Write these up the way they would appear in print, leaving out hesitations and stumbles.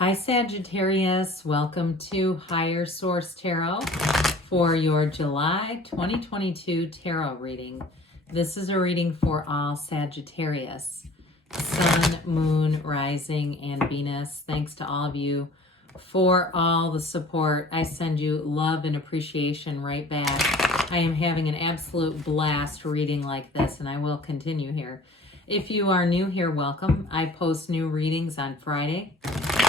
Hi Sagittarius, welcome to Higher Source Tarot for your July 2022 tarot reading. This is a reading for all Sagittarius, Sun, Moon, Rising, and Venus. Thanks to all of you for all the support. I send you love and appreciation right back. I am having an absolute blast reading like this, and I will continue here. If you are new here, welcome. I post new readings on Friday,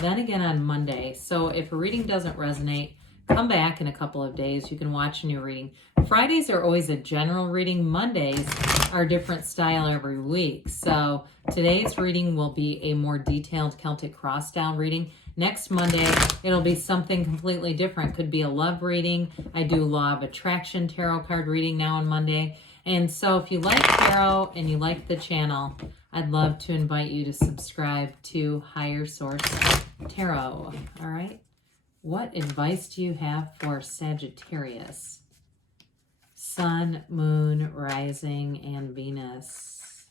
then again on Monday. So if a reading doesn't resonate, come back in a couple of days. You can watch a new reading. Fridays are always a general reading. Mondays are different style every week. So today's reading will be a more detailed Celtic cross style reading. Next Monday, it'll be something completely different. Could be a love reading. I do Law of Attraction tarot card reading now on Monday. And so if you like tarot and you like the channel, I'd love to invite you to subscribe to Higher Source Tarot. All right. What advice do you have for Sagittarius? Sun, Moon, Rising, and Venus.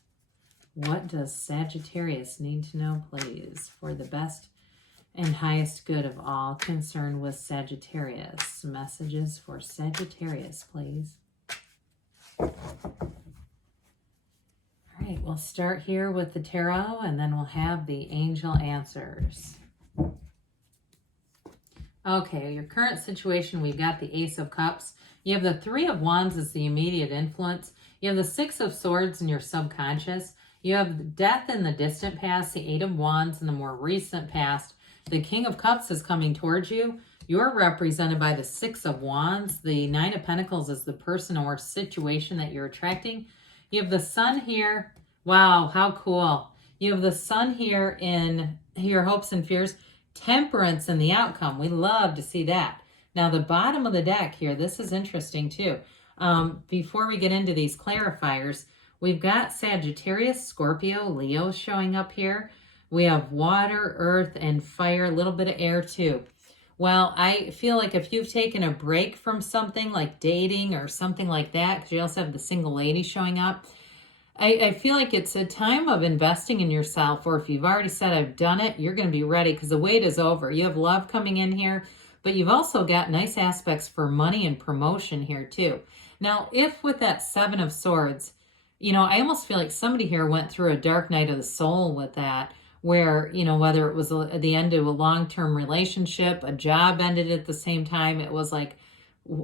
What does Sagittarius need to know, please, for the best and highest good of all concerned with Sagittarius? Messages for Sagittarius, please. All right, we'll start here with the tarot, and then we'll have the angel answers. Okay, your current situation, we've got the Ace of Cups. You have the Three of Wands as the immediate influence. You have the Six of Swords in your subconscious. You have death in the distant past, the Eight of Wands in the more recent past. The King of Cups is coming towards you. You're represented by the Six of Wands. The Nine of Pentacles is the person or situation that you're attracting. You have the Sun here. Wow, how cool. You have the Sun here in your hopes and fears. Temperance in the outcome. We love to see that. Now, the bottom of the deck here, this is interesting too. Before we get into these clarifiers, we've got Sagittarius, Scorpio, Leo showing up here. We have water, earth, and fire, a little bit of air too. Well, I feel like if you've taken a break from something like dating or something like that, because you also have the single lady showing up, I feel like it's a time of investing in yourself, or if you've already said, I've done it, you're going to be ready because the wait is over. You have love coming in here, but you've also got nice aspects for money and promotion here too. Now, if with that Seven of Swords, I almost feel like somebody here went through a dark night of the soul with that, where, whether it was the end of a long-term relationship, a job ended at the same time, it was like,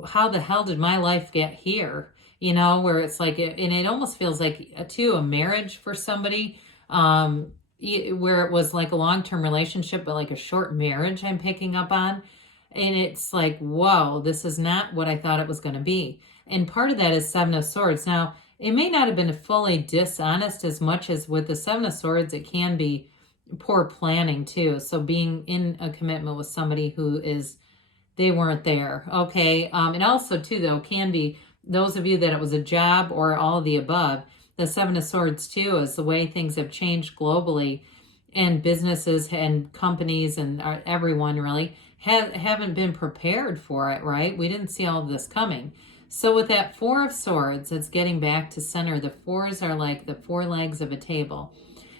how the hell did my life get here? Where it's like, and it almost feels like, a marriage for somebody, where it was like a long-term relationship, but like a short marriage I'm picking up on. And it's like, whoa, this is not what I thought it was going to be. And part of that is Seven of Swords. Now, it may not have been fully dishonest as much as with the Seven of Swords, it can be poor planning too. So being in a commitment with somebody who they weren't there. Okay. And also too, though, can be those of you that it was a job or all of the above. The Seven of Swords too is the way things have changed globally, and businesses and companies and everyone really haven't been prepared for it, right? We didn't see all of this coming. So with that Four of Swords, it's getting back to center. The fours are like the four legs of a table.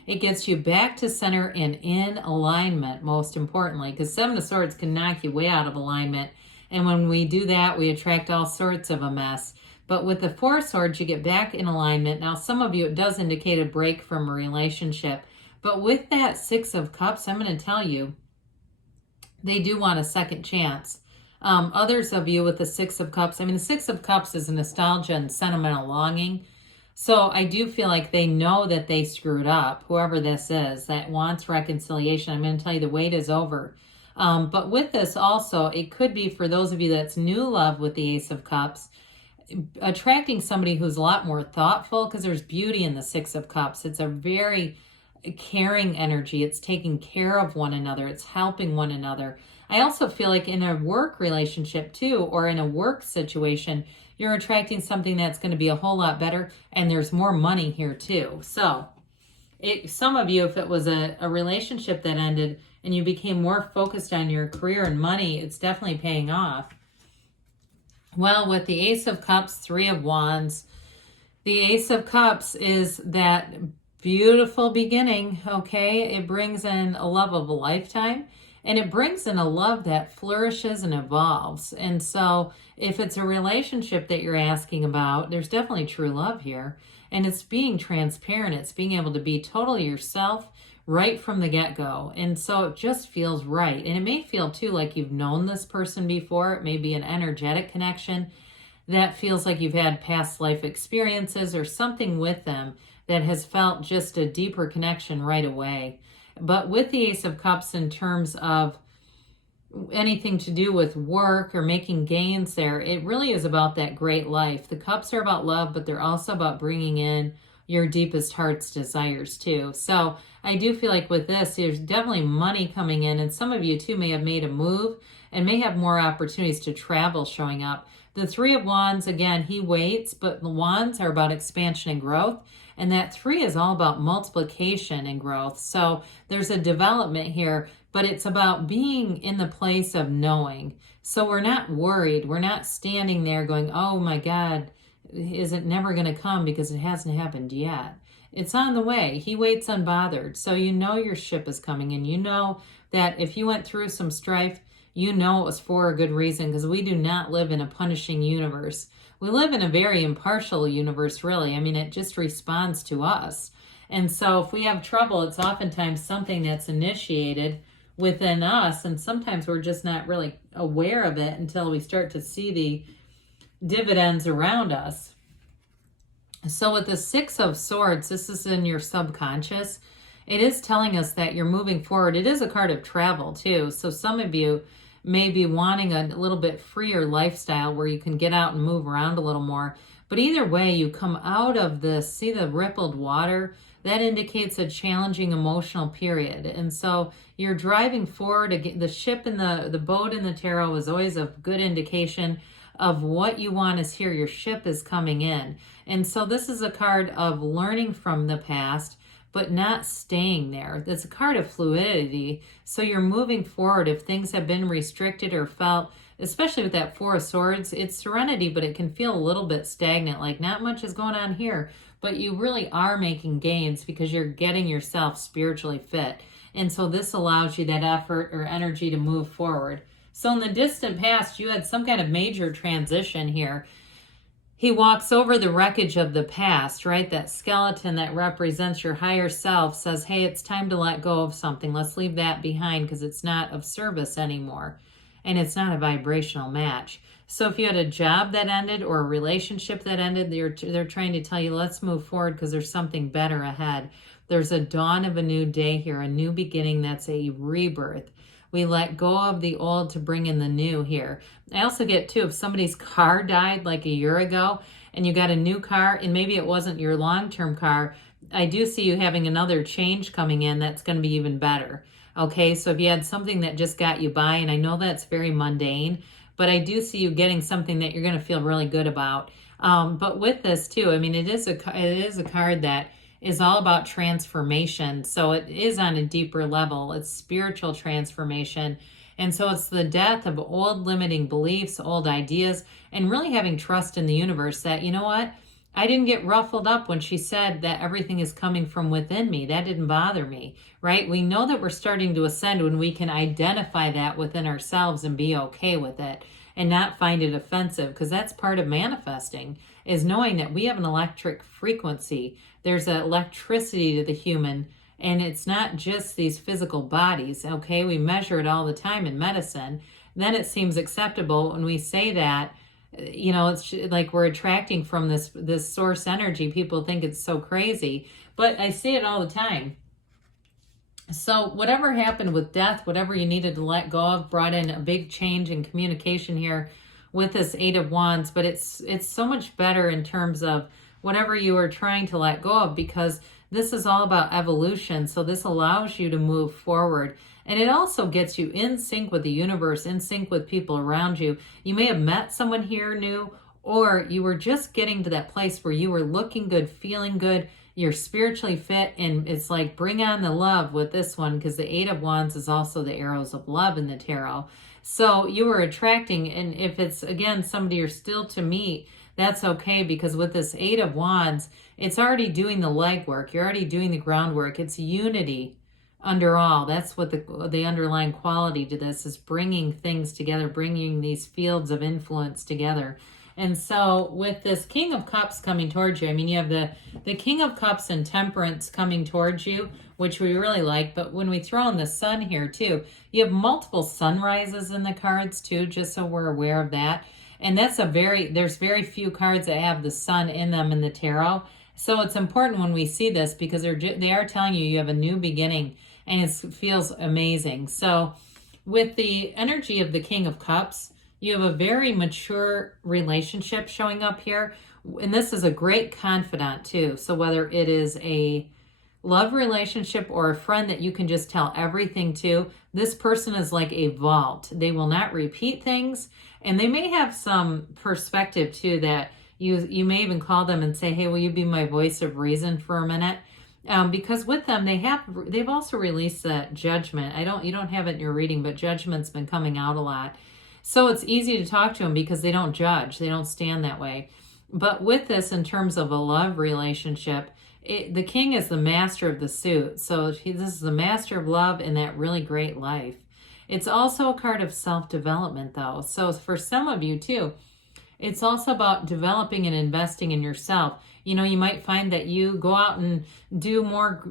It gets you back to center and in alignment, most importantly, because Seven of Swords can knock you way out of alignment. And when we do that, we attract all sorts of a mess. But with the Four of Swords, you get back in alignment. Now, some of you, it does indicate a break from a relationship. But with that Six of Cups, I'm going to tell you, they do want a second chance. Others of you with the Six of Cups, the Six of Cups is nostalgia and sentimental longing. So I do feel like they know that they screwed up, whoever this is that wants reconciliation. I'm going to tell you the wait is over. But with this also, it could be for those of you that's new love with the Ace of Cups, attracting somebody who's a lot more thoughtful, because there's beauty in the Six of Cups. It's a very caring energy. It's taking care of one another. It's helping one another. I also feel like in a work relationship too, or in a work situation, you're attracting something that's going to be a whole lot better, and there's more money here too. So some of you, if it was a relationship that ended and you became more focused on your career and money, it's definitely paying off. Well, with the Ace of Cups, Three of Wands, the Ace of Cups is that beautiful beginning, okay? It brings in a love of a lifetime. And it brings in a love that flourishes and evolves. And so if it's a relationship that you're asking about, there's definitely true love here. And it's being transparent. It's being able to be totally yourself right from the get-go. And so it just feels right. And it may feel too like you've known this person before. It may be an energetic connection that feels like you've had past life experiences or something with them that has felt just a deeper connection right away. But with the Ace of Cups, in terms of anything to do with work or making gains there, it really is about that great life. The cups are about love, but they're also about bringing in your deepest heart's desires too. So I do feel like with this, there's definitely money coming in, and some of you too may have made a move and may have more opportunities to travel showing up. The Three of Wands, again, he waits, but the wands are about expansion and growth. And that 3 is all about multiplication and growth. So there's a development here, but it's about being in the place of knowing. So we're not worried. We're not standing there going, oh my God, is it never going to come because it hasn't happened yet? It's on the way. He waits unbothered. So you know your ship is coming, and you know that if you went through some strife, you know it was for a good reason, because we do not live in a punishing universe. We live in a very impartial universe, really. I mean, it just responds to us. And so if we have trouble, it's oftentimes something that's initiated within us, and sometimes we're just not really aware of it until we start to see the dividends around us. So with the Six of Swords, this is in your subconscious. It is telling us that you're moving forward. It is a card of travel too. So some of you may be wanting a little bit freer lifestyle where you can get out and move around a little more. But either way, you come out of this, see the rippled water? That indicates a challenging emotional period. And so you're driving forward. Again, the ship and the boat in the tarot is always a good indication of what you want is here. Your ship is coming in. And so this is a card of learning from the past, but not staying there. It's a card of fluidity. So you're moving forward. If things have been restricted or felt, especially with that Four of Swords, it's serenity, but it can feel a little bit stagnant, like not much is going on here, but you really are making gains because you're getting yourself spiritually fit. And so this allows you that effort or energy to move forward. So in the distant past, you had some kind of major transition here. He walks over the wreckage of the past, right? That skeleton that represents your higher self says, hey, it's time to let go of something. Let's leave that behind because it's not of service anymore. And it's not a vibrational match. So if you had a job that ended or a relationship that ended, they're trying to tell you, let's move forward because there's something better ahead. There's a dawn of a new day here, a new beginning. That's a rebirth. We let go of the old to bring in the new here. I also get too, if somebody's car died like a year ago and you got a new car and maybe it wasn't your long-term car, I do see you having another change coming in that's going to be even better. Okay, so if you had something that just got you by, and I know that's very mundane, but I do see you getting something that you're going to feel really good about. But with this too, I mean, it is a card that is all about transformation. So it is on a deeper level. It's spiritual transformation. And so it's the death of old limiting beliefs, old ideas, and really having trust in the universe that, you know what? I didn't get ruffled up when she said that everything is coming from within me. That didn't bother me, right? We know that we're starting to ascend when we can identify that within ourselves and be okay with it and not find it offensive, because that's part of manifesting, is knowing that we have an electric frequency. There's an electricity to the human, and it's not just these physical bodies, okay? We measure it all the time in medicine. Then it seems acceptable when we say that, you know, it's like we're attracting from this source energy. People think it's so crazy, but I see it all the time. So whatever happened with death, whatever you needed to let go of, brought in a big change in communication here with this Eight of Wands. But it's so much better in terms of whatever you are trying to let go of, because this is all about evolution. So this allows you to move forward. And it also gets you in sync with the universe, in sync with people around you. You may have met someone here new, or you were just getting to that place where you were looking good, feeling good, you're spiritually fit, and it's like bring on the love with this one, because the Eight of Wands is also the arrows of love in the tarot. So you were attracting, and if it's, again, somebody you're still to meet, that's okay, because with this Eight of Wands, it's already doing the legwork. You're already doing the groundwork. It's unity. under all. That's what the underlying quality to this is, bringing things together, bringing these fields of influence together. And so with this King of Cups coming towards you, I mean, you have the King of Cups and Temperance coming towards you, which we really like. But when we throw in the Sun here too, you have multiple sunrises in the cards too, just so we're aware of that. And that's there's very few cards that have the Sun in them in the tarot. So it's important when we see this, because they are telling you have a new beginning, and it feels amazing. So with the energy of the King of Cups, you have a very mature relationship showing up here. And this is a great confidant too. So whether it is a love relationship or a friend that you can just tell everything to, this person is like a vault. They will not repeat things. And they may have some perspective too, that you may even call them and say, hey, will you be my voice of reason for a minute? Because with them, they've also released that Judgment. You don't have it in your reading, but Judgment's been coming out a lot. So it's easy to talk to them because they don't judge. They don't stand that way. But with this, in terms of a love relationship, the King is the master of the suit. So this is the master of love and that really great life. It's also a card of self-development, though. So for some of you, too, it's also about developing and investing in yourself. You know, you might find that you go out and do more,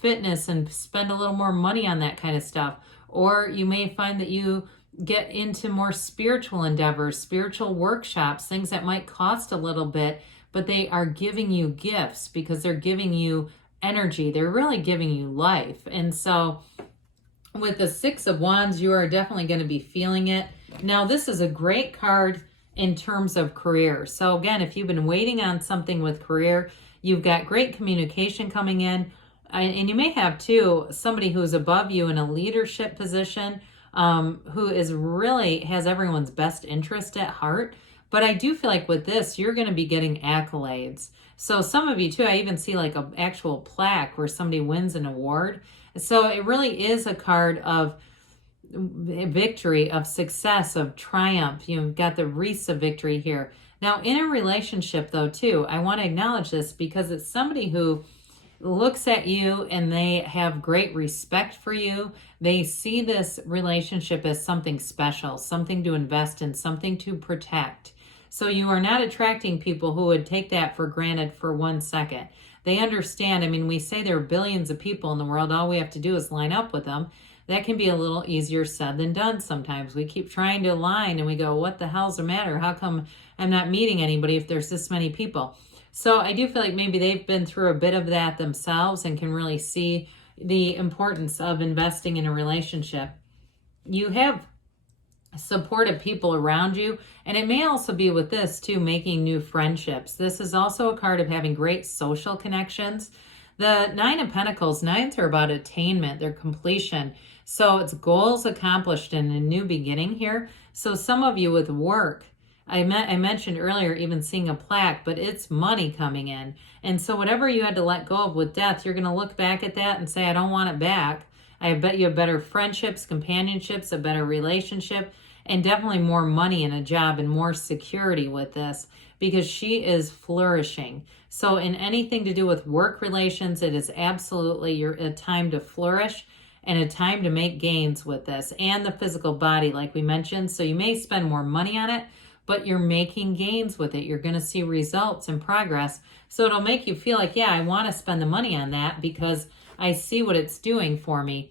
fitness and spend a little more money on that kind of stuff. Or you may find that you get into more spiritual endeavors, spiritual workshops, things that might cost a little bit, but they are giving you gifts because they're giving you energy. They're really giving you life. And so with the Six of Wands, you are definitely going to be feeling it. Now, this is a great card in terms of career. So again, if you've been waiting on something with career, you've got great communication coming in. And you may have, too, somebody who's above you in a leadership position, who is really has everyone's best interest at heart. But I do feel like with this, you're going to be getting accolades. So some of you too, I even see like an actual plaque where somebody wins an award. So it really is a card of victory, of success, of triumph. You've got the wreaths of victory here. Now in a relationship though too, I want to acknowledge this because it's somebody who looks at you and they have great respect for you. They see this relationship as something special, something to invest in, something to protect. So you are not attracting people who would take that for granted for 1 second. They understand. I mean, we say there are billions of people in the world. All we have to do is line up with them. That can be a little easier said than done sometimes. We keep trying to align and we go, what the hell's the matter? How come I'm not meeting anybody if there's this many people? So I do feel like maybe they've been through a bit of that themselves and can really see the importance of investing in a relationship. You have supportive people around you, and it may also be with this too, making new friendships. This is also a card of having great social connections. The Nine of Pentacles, nines are about attainment, their completion. So it's goals accomplished and a new beginning here. So some of you with work, I mentioned earlier even seeing a plaque, but it's money coming in. And so whatever you had to let go of with death, you're going to look back at that and say, I don't want it back. I bet you have better friendships, companionships, a better relationship, and definitely more money in a job and more security with this because she is flourishing. So in anything to do with work relations, it is absolutely a time to flourish and a time to make gains with this and the physical body, like we mentioned. So you may spend more money on it, but you're making gains with it. You're going to see results and progress. So it'll make you feel like, yeah, I want to spend the money on that because I see what it's doing for me.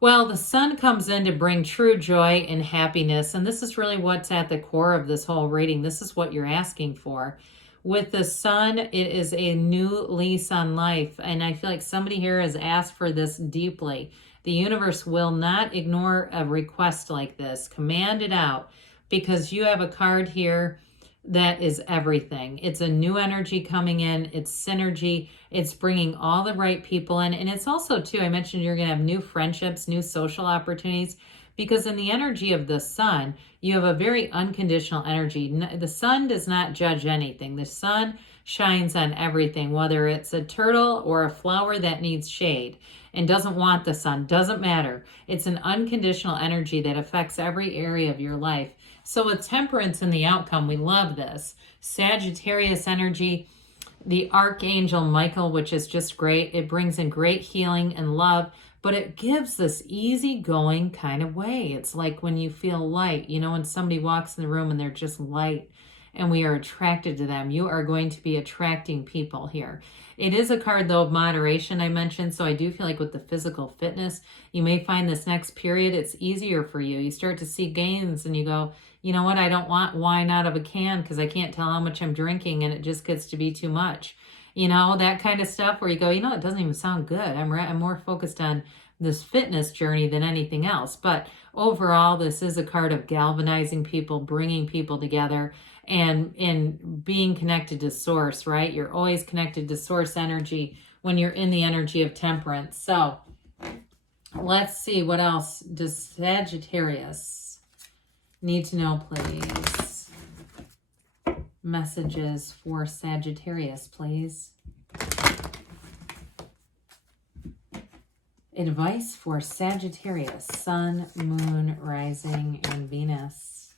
Well, the Sun comes in to bring true joy and happiness. And this is really what's at the core of this whole reading. This is what you're asking for. With the Sun, it is a new lease on life. And I feel like somebody here has asked for this deeply. The universe will not ignore a request like this. Command it out. Because you have a card here that is everything. It's a new energy coming in. It's synergy. It's bringing all the right people in. And it's also, too, I mentioned you're going to have new friendships, new social opportunities. Because in the energy of the Sun, you have a very unconditional energy. The Sun does not judge anything. The Sun shines on everything, whether it's a turtle or a flower that needs shade and doesn't want the sun. Doesn't matter. It's an unconditional energy that affects every area of your life. So with temperance in the outcome, we love this. Sagittarius energy, the Archangel Michael, which is just great. It brings in great healing and love, but it gives this easygoing kind of way. It's like when you feel light, you know, when somebody walks in the room and they're just light and we are attracted to them, you are going to be attracting people here. It is a card, though, of moderation, I mentioned, so I do feel like with the physical fitness, you may find this next period, it's easier for you. You start to see gains and you go, you know what, I don't want wine out of a can because I can't tell how much I'm drinking and it just gets to be too much. You know, that kind of stuff where you go, you know, it doesn't even sound good. I'm more focused on this fitness journey than anything else. But overall, this is a card of galvanizing people, bringing people together, and in being connected to source, right? You're always connected to source energy when you're in the energy of temperance. So let's see, what else does Sagittarius need to know, please? Messages for Sagittarius, please. Advice for Sagittarius, Sun, Moon, Rising, and Venus.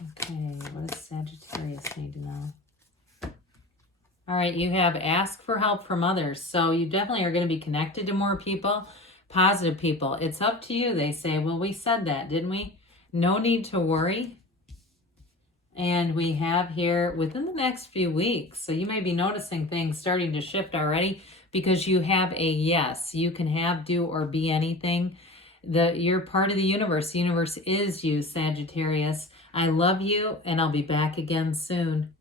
Okay, what does Sagittarius need to know? All right, you have ask for help from others. So you definitely are going to be connected to more people, positive people. It's up to you, they say. Well, we said that, didn't we? No need to worry. And we have here within the next few weeks. So you may be noticing things starting to shift already because you have a yes. You can have, do, or be anything. You're part of the universe. The universe is you, Sagittarius. I love you, and I'll be back again soon.